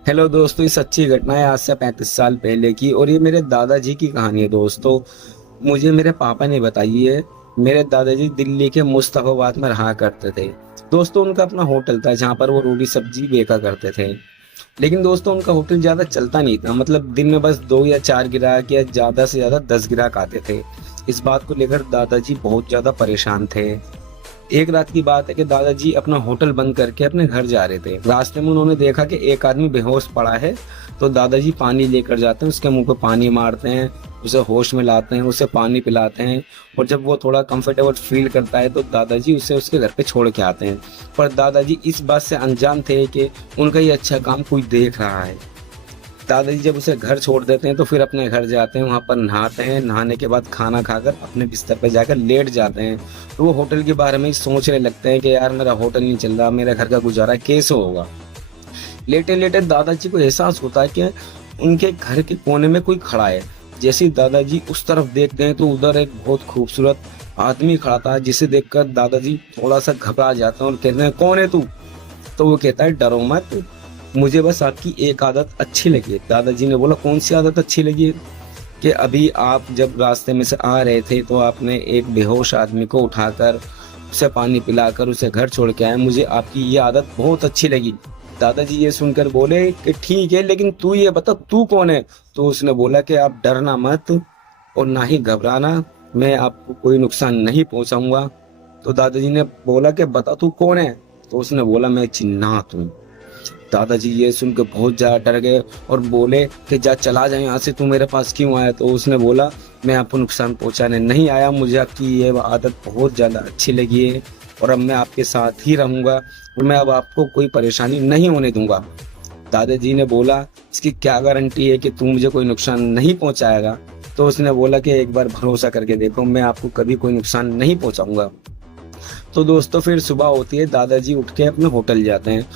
Hello दोस्तों, ये सच्ची घटना है आज से 35 साल पहले की और ये मेरे दादाजी की कहानी है दोस्तों। मुझे मेरे पापा ने बताई है। मेरे दादाजी दिल्ली के मुस्तफाबाद में रहा करते थे। दोस्तों, उनका अपना होटल था जहाँ पर वो रोटी सब्जी बेचा करते थे। लेकिन दोस्तों, उनका होटल ज्यादा चलता नहीं था। मतलब दिन में बस 2 या 4 ग्राहक या ज्यादा से ज्यादा 10 ग्राहक आते थे। इस बात को लेकर दादाजी बहुत ज्यादा परेशान थे। एक रात की बात है कि दादाजी अपना होटल बंद करके अपने घर जा रहे थे। रास्ते में उन्होंने देखा कि एक आदमी बेहोश पड़ा है। तो दादाजी पानी लेकर जाते हैं, उसके मुंह पे पानी मारते हैं, उसे होश में लाते हैं, उसे पानी पिलाते हैं। और जब वो थोड़ा कंफर्टेबल फील करता है तो दादाजी उसे उसके घर पे छोड़ के आते हैं। पर दादाजी इस बात से अनजान थे कि उनका ये अच्छा काम कोई देख रहा है। दादाजी जब उसे घर छोड़ देते हैं तो फिर अपने घर जाते हैं, वहां पर नहाते हैं। नहाने के बाद खाना खाकर अपने बिस्तर पर जाकर लेट जाते हैं। तो वो होटल के बारे में ही सोचने लगते हैं कि यार मेरा होटल नहीं चल रहा, मेरा घर का गुजारा कैसे होगा। लेटे लेटे दादाजी को एहसास होता है कि उनके घर के कोने में कोई खड़ा है। जैसे ही दादाजी उस तरफ देखते हैं तो उधर एक बहुत खूबसूरत आदमी खड़ा था, जिसे देखकर दादाजी थोड़ा सा घबरा जाते हैं और कहते हैं, कौन है तू? तो वो कहता है, डरो मत, मुझे बस आपकी एक आदत अच्छी लगी है। दादाजी ने बोला, कौन सी आदत अच्छी लगी है? कि अभी आप जब रास्ते में से आ रहे थे तो आपने एक बेहोश आदमी को उठाकर उसे पानी पिलाकर उसे घर छोड़ के आए। मुझे आपकी ये आदत बहुत अच्छी लगी। दादाजी ये सुनकर बोले कि ठीक है, लेकिन तू ये बता तू कौन है? तो उसने बोला कि आप डरना मत और ना ही घबराना, मैं आपको कोई नुकसान नहीं पहुंचाऊंगा। तो दादाजी ने बोला कि बता तू कौन है? तो उसने बोला, मैं जिन्नात हूँ। दादाजी ये सुनकर बहुत ज्यादा डर गए और बोले कि जा चला जाए यहाँ से, तू मेरे पास क्यों आया? तो उसने बोला, मैं आपको नुकसान पहुंचाने नहीं आया, मुझे आपकी ये आदत बहुत ज्यादा अच्छी लगी है और अब मैं आपके साथ ही रहूंगा और मैं अब आपको कोई परेशानी नहीं होने दूंगा। दादाजी ने बोला, इसकी क्या गारंटी है कि तू मुझे कोई नुकसान नहीं पहुंचाएगा? तो उसने बोला कि एक बार भरोसा करके देखो, मैं आपको कभी कोई नुकसान नहीं पहुंचाऊंगा। तो दोस्तों, फिर सुबह होती है, दादाजी उठ के अपने होटल जाते हैं।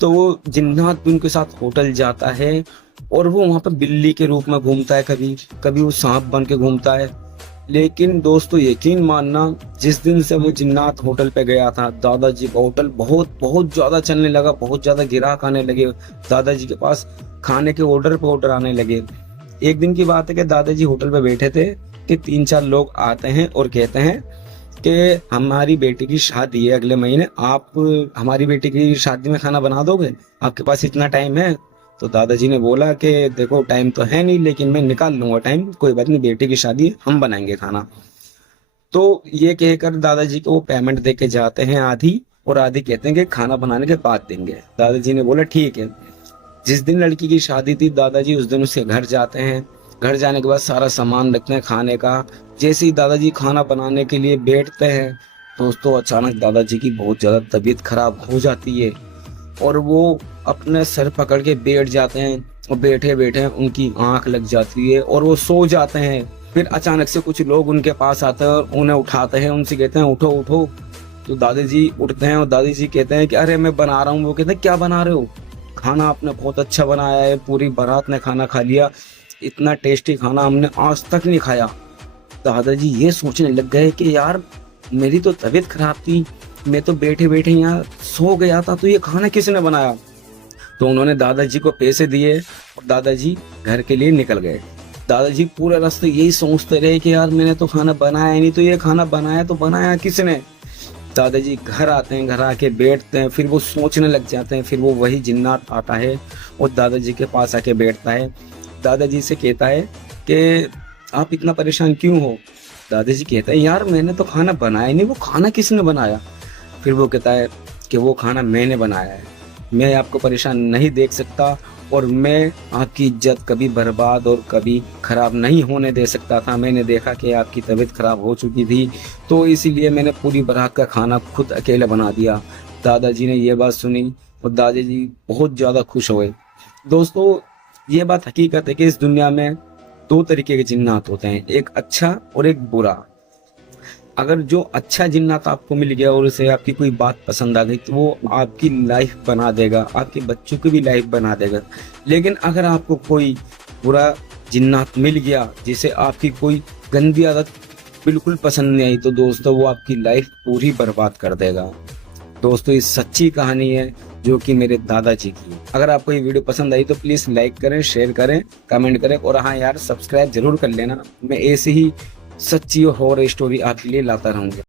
तो वो जिन्नात भी उनके साथ होटल जाता है और वो वहां पर बिल्ली के रूप में घूमता है, कभी कभी वो सांप बन के घूमता है। लेकिन दोस्तों, यकीन मानना, जिस दिन से वो जिन्नात होटल पे गया था, दादाजी का होटल बहुत बहुत ज्यादा चलने लगा, बहुत ज्यादा ग्राहक आने लगे। दादाजी के पास खाने के ऑर्डर पे ऑर्डर आने लगे। एक दिन की बात है कि दादाजी होटल पे बैठे थे कि 3-4 लोग आते हैं और कहते हैं कि हमारी बेटी की शादी है अगले महीने, आप हमारी बेटी की शादी में खाना बना दोगे? आपके पास इतना टाइम है? तो दादाजी ने बोला कि देखो, टाइम तो है नहीं, लेकिन मैं निकाल लूंगा टाइम, कोई बात नहीं, बेटी की शादी है, हम बनाएंगे खाना। तो ये कहकर दादाजी को वो पेमेंट दे के जाते हैं, आधी, और आधी कहते हैं कि खाना बनाने के बाद देंगे। दादाजी ने बोला ठीक है। जिस दिन लड़की की शादी थी, दादाजी उस दिन उसके घर जाते हैं। घर जाने के बाद सारा सामान रखते हैं खाने का। जैसे ही दादाजी खाना बनाने के लिए बैठते हैं, दोस्तों, अचानक दादाजी की बहुत ज्यादा तबीयत खराब हो जाती है और वो अपने सर पकड़ के बैठ जाते हैं और बैठे बैठे उनकी आंख लग जाती है और वो सो जाते हैं। फिर अचानक से कुछ लोग उनके पास आते हैं और उन्हें उठाते हैं, उनसे कहते हैं, उठो उठो। तो दादाजी उठते हैं और दादाजी कहते हैं कि अरे मैं बना रहा हूँ। वो कहते हैं, क्या बना रहे हो? खाना आपने बहुत अच्छा बनाया है, पूरी बारात ने खाना खा लिया, इतना टेस्टी खाना हमने आज तक नहीं खाया। दादाजी ये सोचने लग गए कि यार, मेरी तो तबीयत खराब थी, मैं तो बैठे बैठे यहाँ सो गया था, तो ये खाना किसने बनाया? तो उन्होंने दादाजी को पैसे दिए और दादाजी घर के लिए निकल गए। दादाजी पूरे रास्ते यही सोचते रहे कि यार, मैंने तो खाना बनाया ही नहीं, तो ये खाना बनाया तो बनाया किसने? दादाजी घर आते हैं, घर आके बैठते हैं, फिर वो सोचने लग जाते हैं। फिर वो वही जिन्नात आता है और दादाजी के पास आके बैठता है। दादाजी से कहता है कि आप इतना परेशान क्यों हो? दादाजी कहता है, यार मैंने तो खाना बनाया नहीं, वो खाना किसने बनाया? फिर वो कहता है कि वो खाना मैंने बनाया है, मैं आपको परेशान नहीं देख सकता और मैं आपकी इज्जत कभी बर्बाद और कभी खराब नहीं होने दे सकता था। मैंने देखा कि आपकी तबीयत खराब हो चुकी थी, तो इसीलिए मैंने पूरी बारात का खाना खुद अकेले बना दिया। दादाजी ने ये बात सुनी और दादाजी बहुत ज़्यादा खुश हुए। दोस्तों, ये बात हकीकत है कि इस दुनिया में 2 तरीके के जिन्नात होते हैं, एक अच्छा और एक बुरा। अगर जो अच्छा जिन्नात आपको मिल गया और उसे आपकी कोई बात पसंद आ गई, तो वो आपकी लाइफ बना देगा, आपके बच्चों की भी लाइफ बना देगा। लेकिन अगर आपको कोई बुरा जिन्नात मिल गया, जिसे आपकी कोई गंदी आदत बिल्कुल पसंद नहीं आई, तो दोस्तों वो आपकी लाइफ पूरी बर्बाद कर देगा। दोस्तों, ये सच्ची कहानी है। जो कि मेरे दादाजी की है। अगर आपको ये वीडियो पसंद आई तो प्लीज लाइक करें, शेयर करें, कमेंट करें और हाँ यार सब्सक्राइब जरूर कर लेना। मैं ऐसे ही सच्ची और हॉरर स्टोरी आपके लिए लाता रहूंगा।